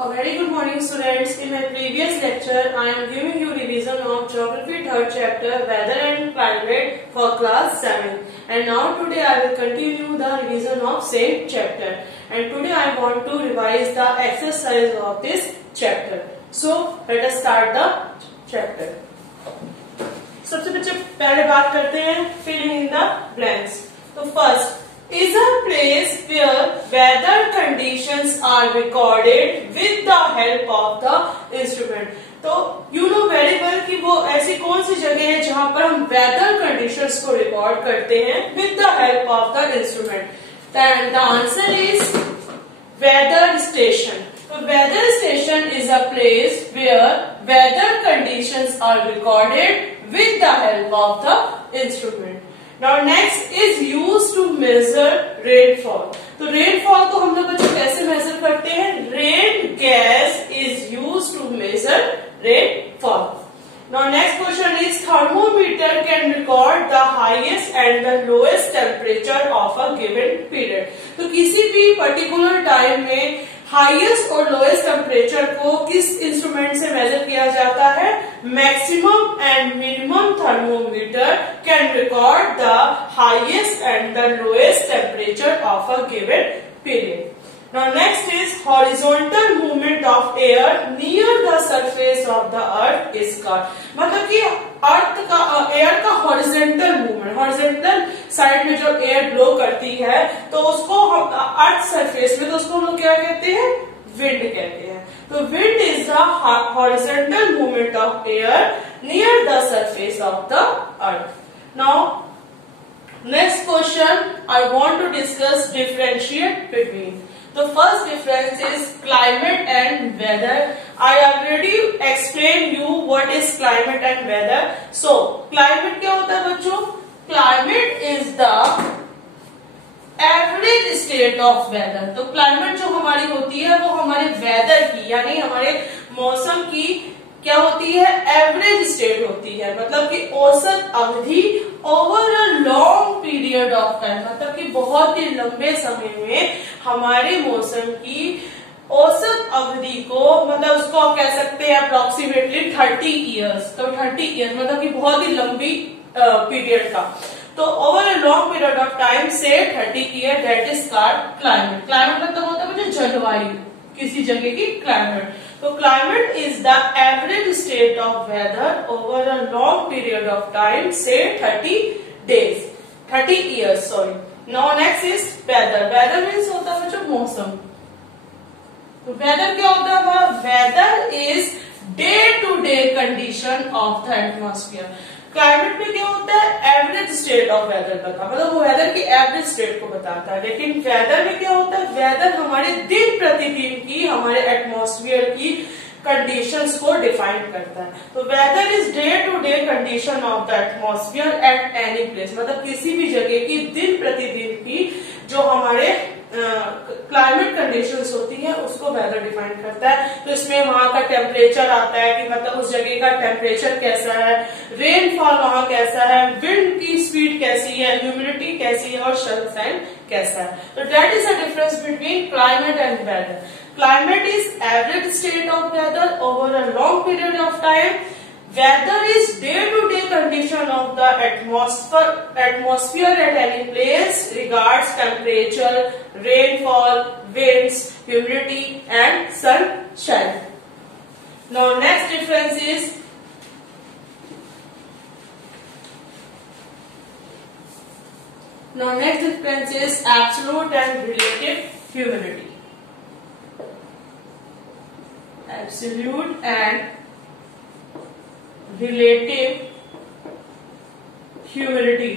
A very good morning, students. In my previous lecture, I am giving you revision of Geography 3rd chapter Weather and Climate for class 7. And now today I will continue the revision of same chapter. And today I want to revise the exercise of this chapter. So let us start the chapter. सबसे बच्चे पहले बात करते हैं filling in the blanks. तो first is a place where weather conditions are recorded with the help of the instrument. तो you know very well कि वो ऐसी कौन सी जगह है जहां पर हम weather conditions को रिकॉर्ड करते हैं with the help of the instrument. Then the answer is weather station. So weather station is a place where weather conditions are recorded with the help of the instrument. Now next is used to measure rainfall. तो rainfall को हम लोग बच्चों कैसे measure करते हैं? Rain gas is used to measure rainfall. Now next question is thermometer can record the highest and the lowest temperature of a given period. तो किसी भी particular time में हाईएस्ट और लोएस्ट टेम्परेचर को किस इंस्ट्रूमेंट से मेजर किया जाता है? Maximum and minimum thermometer can record the highest and the lowest temperature of a given period. Now next is horizontal movement of air near the surface of the earth is called. मतलब कि अर्थ का एयर का horizontal movement, horizontal side में जो air blow करती है तो उसको हम अर्थ सरफेस में तो उसको हम लोग क्या कहते हैं? विंड कहते हैं. तो wind is the horizontal movement of air near the surface of the earth. Now next question I want to discuss differentiate between. The first difference is climate and weather. I already explained you what is climate and weather. So, climate क्या होता है बच्चों? Climate is the average state of weather. तो climate जो हमारी होती है वो हमारे weather की यानी हमारे मौसम की क्या होती है? एवरेज स्टेट होती है. मतलब कि औसत अवधि over a long period of time, मतलब कि बहुत ही लंबे समय में हमारे मौसम की औसत अवधि को मतलब उसको आप कह सकते हैं अप्रोक्सीमेटली 30 ईयर्स. तो 30 ईयर्स मतलब कि बहुत ही लंबी पीरियड का. तो over a long period of time से 30 year that is called climate. Climate मतलब होता है मुझे जलवायु, किसी जगह की climate. So climate is the average state of weather over a long period of time, say 30 days, 30 years. Sorry. Now next is weather. Weather means होता है जो मौसम. तो weather क्या होता है हमारा? Weather is day to day condition of the atmosphere. Climate में क्या होता है? एवरेज स्टेट ऑफ वेदर का, मतलब वो वेदर की एवरेज स्टेट को बताता है. लेकिन वेदर में क्या होता है? वेदर हमारे दिन प्रतिदिन की हमारे एटमॉस्फेयर की कंडीशंस को डिफाइन करता है. तो weather is day to day condition of the atmosphere at any place, मतलब किसी भी जगह की दिन प्रतिदिन की जो हमारे क्लाइमेट कंडीशंस होती है उसको वेदर डिफाइन करता है. तो इसमें वहां का टेम्परेचर आता है कि मतलब उस जगह का टेम्परेचर कैसा है, रेनफॉल वहां कैसा है, विंड की स्पीड कैसी है, ह्यूमिडिटी कैसी है और सनशाइन कैसा है. तो that is the difference between climate and weather. Climate is average state of weather over a long period of time. Weather is day-to-day condition of the atmosphere at any place regards temperature, rainfall, winds, humidity and sunshine. Now next difference is absolute and relative humidity. Absolute and relative humidity.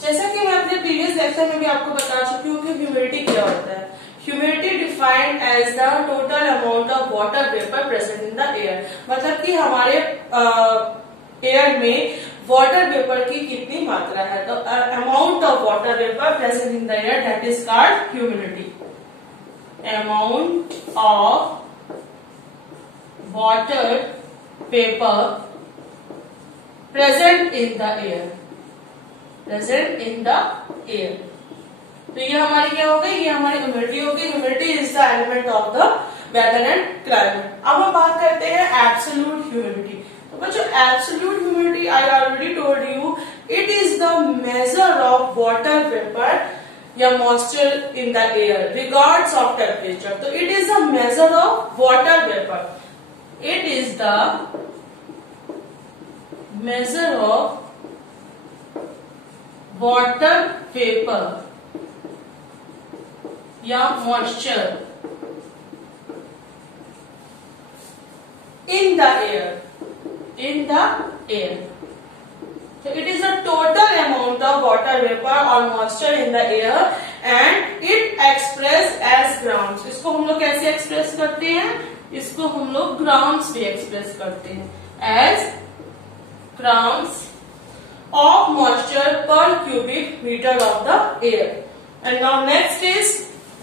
जैसा कि मैं अपने previous lecture में भी आपको बता चुकी हूँ कि ह्यूमिडिटी क्या होता है. Humidity defined as the total amount of water vapour present in the air, मतलब कि हमारे एयर में वाटर वेपर की कितनी मात्रा है. तो amount of water vapour present in the air that is called humidity. Amount of water vapour present in the air. तो ये हमारी क्या हो गई, ये हमारी ह्यूमिडिटी हो गई। Humidity is the element of the weather and climate. अब हम बात करते हैं एब्सोल्यूट ह्यूमिडिटी। तो बच्चों absolute humidity I already told you, it is the measure of water vapour या moisture in the air regards of temperature. तो it is the measure of water vapour, it is the measure of water vapour या moisture in the air, in the air. So it is a total amount of water vapor or moisture in the air and it expressed as grams. इसको हम लोग कैसे एक्सप्रेस करते हैं, इसको हम लोग ग्राम्स भी एक्सप्रेस करते हैं as grams of moisture per cubic meter of the air. And now next is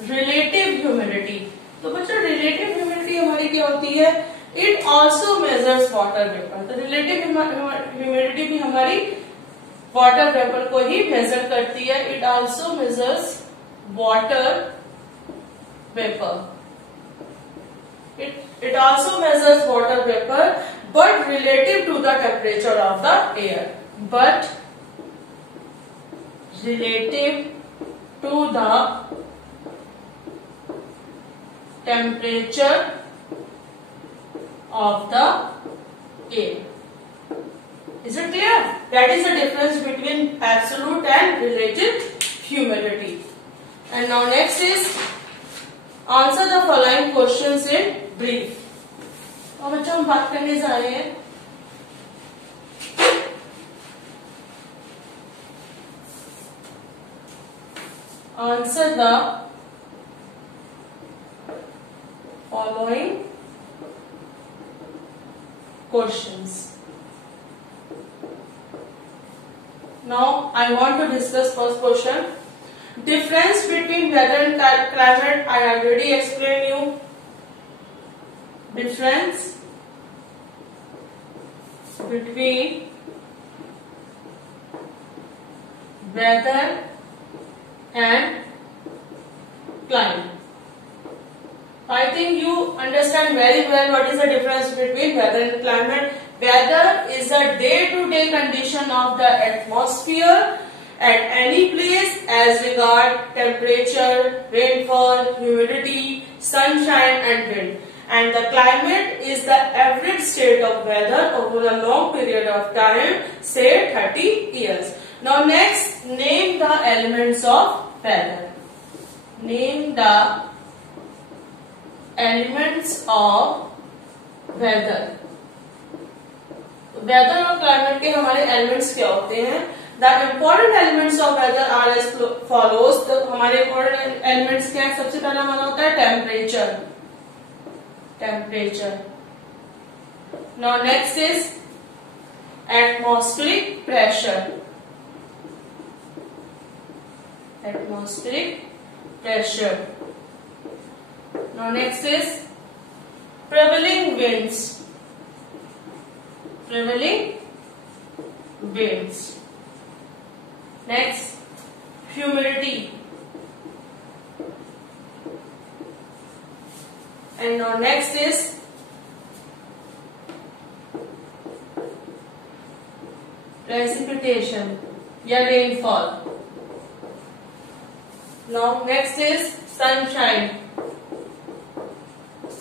relative humidity. तो बच्चों relative humidity हमारी क्या होती है, it also measures water vapour. तो रिलेटिव ह्यूमिडिटी भी हमारी वाटर वेपर को ही मेजर करती है। It also measures water vapour, it also measures water vapour but relative to the temperature of the air, but relative to the temperature of the air. Is it clear? That is the difference between absolute and relative humidity. And now next is answer the following questions in brief. अब बच्चों हम बात करने जा रहे हैं answer the following questions. Now I want to discuss first question. Difference between weather and climate I already explained you. Difference between weather and climate. I think you understand very well what is the difference between weather and climate. Weather is a day-to-day condition of the atmosphere at any place as regard temperature, rainfall, humidity, sunshine and wind. And the climate is the average state of weather over a long period of time, say 30 years. Now next, name the elements of weather. Name the elements of weather. Weather और climate के हमारे elements क्या होते हैं? The important elements of weather are as follows. तो हमारे important elements क्या है? सबसे पहला हमारा होता है temperature, temperature. Now next is atmospheric pressure, atmospheric pressure. Now next is prevailing winds, prevailing winds. Next, humidity. And now next is precipitation या rainfall. Now next is sunshine,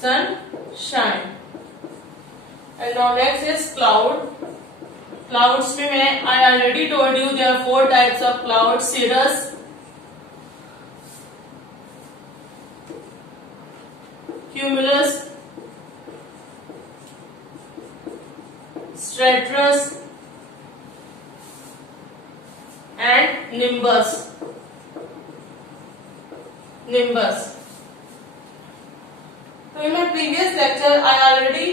sunshine. And now next is cloud. Clouds में I already told you there are 4 types of clouds: cirrus, cumulus, stratus and nimbus. Nimbus. So in my previous lecture, I already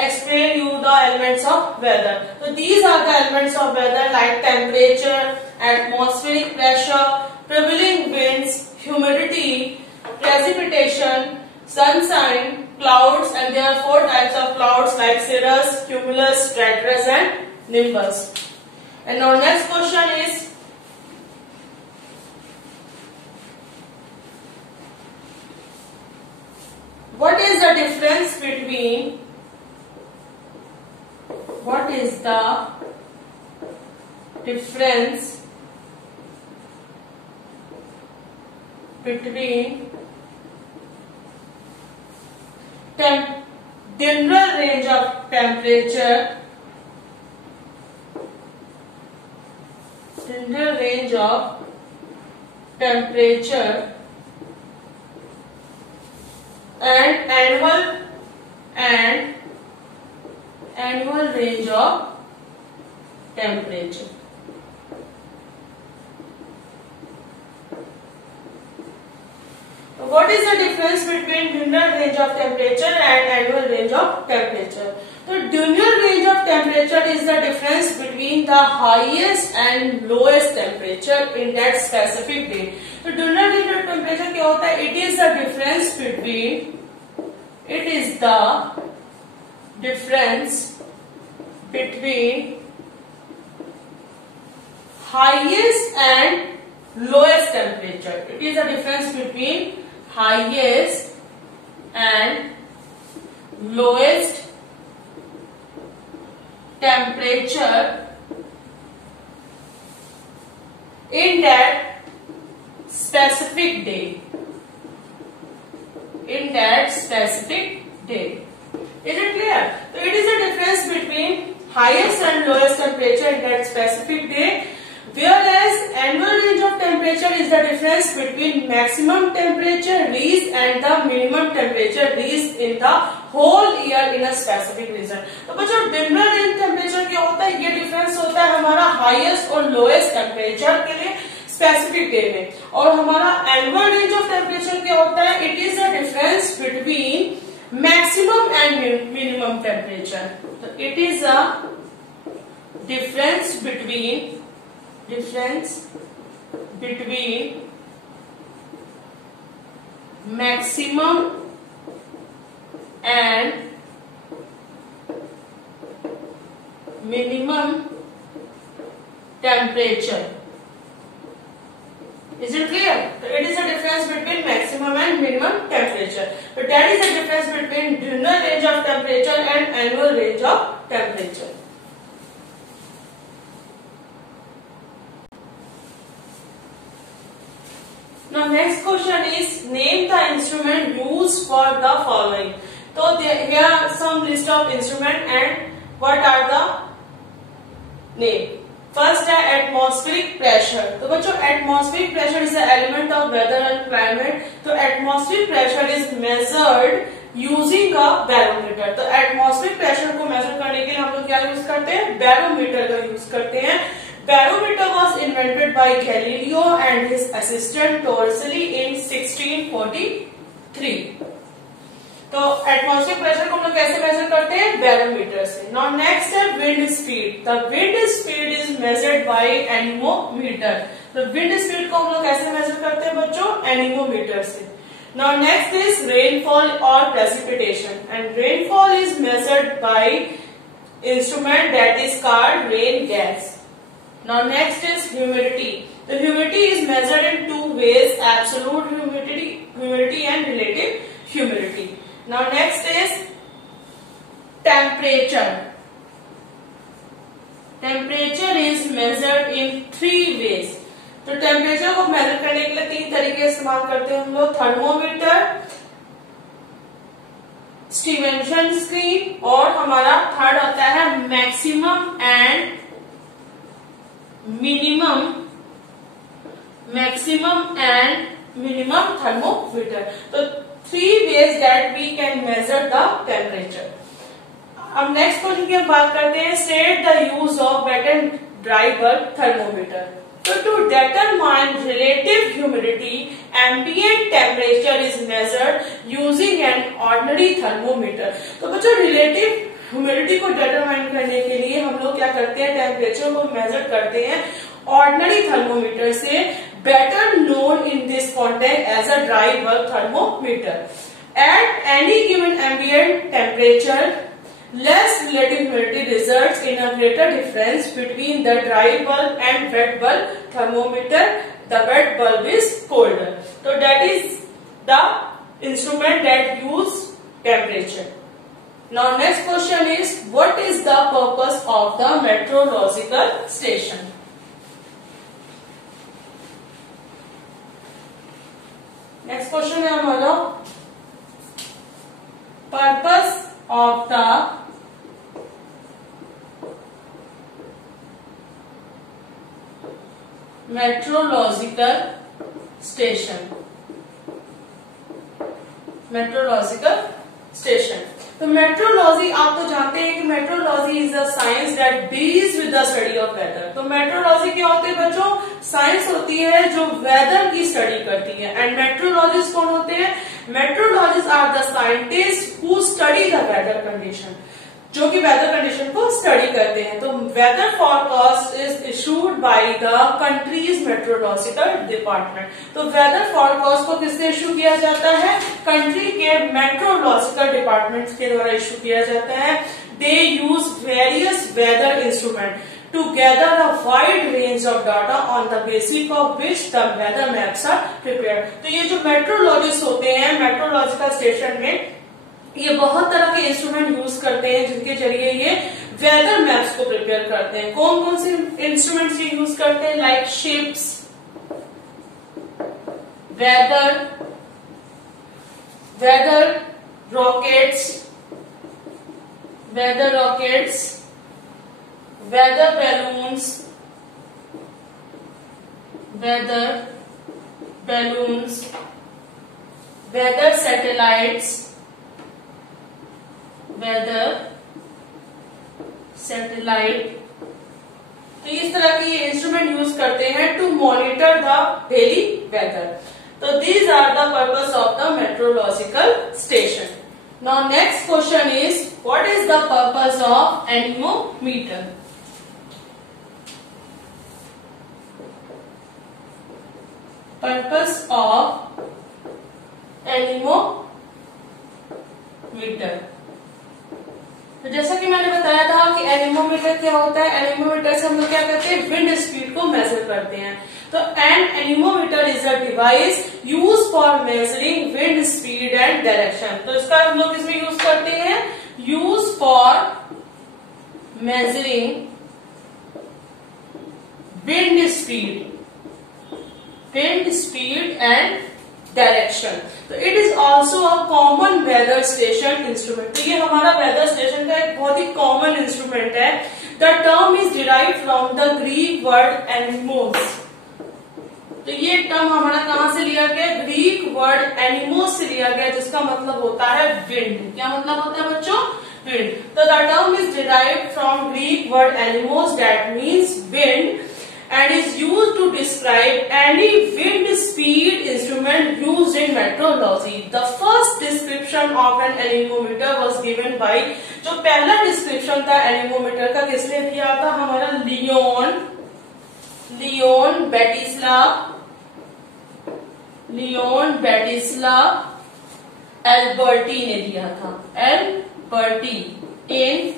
explained you the elements of weather. So these are the elements of weather like temperature, atmospheric pressure, prevailing winds, humidity, precipitation, sunshine, clouds, and there are 4 types of clouds like cirrus, cumulus, stratus and nimbus. And our next question is what is the difference between general range of temperature and annual range of temperature. What is the difference between general range of temperature and annual range of temperature? So general range of temperature is the difference between the highest and lowest temperature in that specific day. So general range of temperature क्या होता है? It is the difference between highest and lowest temperature. It is the difference between highest and lowest temperature in that specific day. Is it clear? So it is the difference between highest and lowest temperature in that specific day, whereas annual range of temperature is the difference between maximum temperature reached and the minimum temperature reached in the whole year in a specific region. तो बच्चों general range temperature क्या होता है? ये डिफरेंस होता है हमारा हाईएस्ट और लोएस्ट टेम्परेचर के लिए स्पेसिफिक डे में, और हमारा एनुअल रेंज ऑफ टेम्परेचर क्या होता है? It is the difference between maximum and minimum temperature. So it is a difference between maximum and minimum temperature. Is it clear? So it is a difference between maximum and minimum temperature. So that is the difference between general range of temperature and annual range of temperature. Now next question is name the instrument used for the following. So here are some list of instrument and what are the name. First है atmospheric pressure. तो बच्चों atmospheric pressure is an element of weather and climate. तो atmospheric pressure is measured using a barometer. तो atmospheric pressure को measure करने के लिए हम लोग क्या यूज करते हैं? बैरोमीटर का यूज करते हैं. Barometer was invented by Galileo and his assistant Torricelli in 1643. तो एटमॉस्फेरिक प्रेशर को हम लोग कैसे मेजर करते हैं? बैरोमीटर से. नाउ नेक्स्ट है wind speed. The wind speed is measured by anemometer. तो विंड स्पीड को हम लोग कैसे मेजर करते हैं बच्चों? एनीमोमीटर से. नाउ नेक्स्ट इज रेनफॉल और precipitation, and rainfall is measured by instrument that is called rain gas. Now next is humidity. The humidity is measured in two ways: absolute humidity and relative humidity. Now next is temperature. Temperature is measured in three ways. तो टेम्परेचर को मेजर करने के लिए तीन तरीके इस्तेमाल करते हैं हम लोग: थर्मोमीटर, स्टीवेंसन स्केल, और हमारा थर्ड होता है maximum and minimum thermometer. So three ways that we can measure the temperature. अब नेक्स्ट क्वेश्चन की हम बात करते हैं. State the use of wet and dry bulb thermometer. So to determine relative humidity, ambient temperature is measured using an ordinary thermometer. तो बच्चों relative humidity को डिटरमाइन करने के लिए हम लोग क्या करते हैं? टेम्परेचर को मेजर करते हैं ऑर्डिनरी थर्मोमीटर से, better known in this context as a dry bulb thermometer. At any given ambient temperature, less relative humidity results in a greater difference between the dry bulb and wet bulb thermometer. The wet bulb is colder. तो that is the instrument that use temperature. Now next question is, what is the purpose of the meteorological station? Next question है हमारा, purpose of the meteorological station. Meteorological station. तो meteorology आप तो जानते हैं कि meteorology is a science that deals with the study of weather. तो meteorology क्या होती है बच्चों? साइंस होती है जो वेदर की स्टडी करती है. एंड मेट्रोलॉजिस्ट कौन होते हैं? Meteorologists are the scientists who study the weather condition, जो कि वेदर कंडीशन को स्टडी करते हैं. तो weather forecast is issued by the country's meteorological department. तो वेदर फॉरकास्ट को किससे इशू किया जाता है? कंट्री के मेट्रोलॉजिकल डिपार्टमेंट के द्वारा इशू किया जाता है. They use various weather instrument to gather a wide range of data on the basis of which the weather maps are prepared. तो ये जो मेट्रोलॉजिस्ट होते हैं मेट्रोलॉजिकल स्टेशन में, ये बहुत तरह के इंस्ट्रूमेंट यूज करते हैं जिनके जरिए ये वेदर मैप्स को प्रिपेयर करते हैं. कौन कौन से इंस्ट्रूमेंट्स ये यूज करते हैं? Like ships, weather rockets, weather balloons, weather satellites, तो इस तरह के ये इंस्ट्रूमेंट यूज करते हैं to monitor the daily weather. तो these are the purpose of the meteorological station. Now next question is, what is the purpose of anemometer? Purpose of anemometer. तो जैसा कि मैंने बताया था कि एनीमोमीटर क्या होता है. एनीमोमीटर से हम लोग क्या करते हैं? विंड स्पीड को मेजर करते हैं. तो an anemometer is a device use for measuring wind speed and direction. तो इसका हम लोग इसमें यूज करते हैं, use for measuring wind speed and direction. तो it is also a common weather station instrument. तो ये हमारा वेदर स्टेशन का एक बहुत ही कॉमन इंस्ट्रूमेंट है. The term is derived from the Greek word anemos. तो ये टर्म हमारा कहां से लिया गया? ग्रीक वर्ड एनिमोस से लिया गया, जिसका मतलब होता है विंड. क्या मतलब होता है बच्चों? विंड. तो the term is derived from Greek word anemos that means wind and is used to describe any wind speed instrument used in meteorology. The first description of an anemometer was given by, जो पहला डिस्क्रिप्शन था एनीमोमीटर का किसने दिया था? हमारा लियोन बैटिस्ला एल्बर्टी ने दिया था. एल्बर्टी in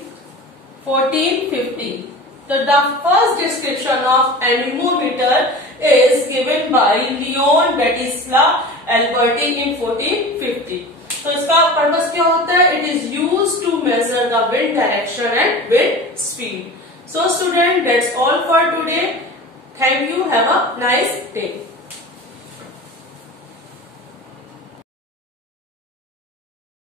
1450. So the first description of anemometer is given by Leon Battista Alberti in 1450. तो इसका पर्पस क्या होता है? It is used to measure the wind direction and wind speed. So student, that's all for today. Thank you. Have a nice day.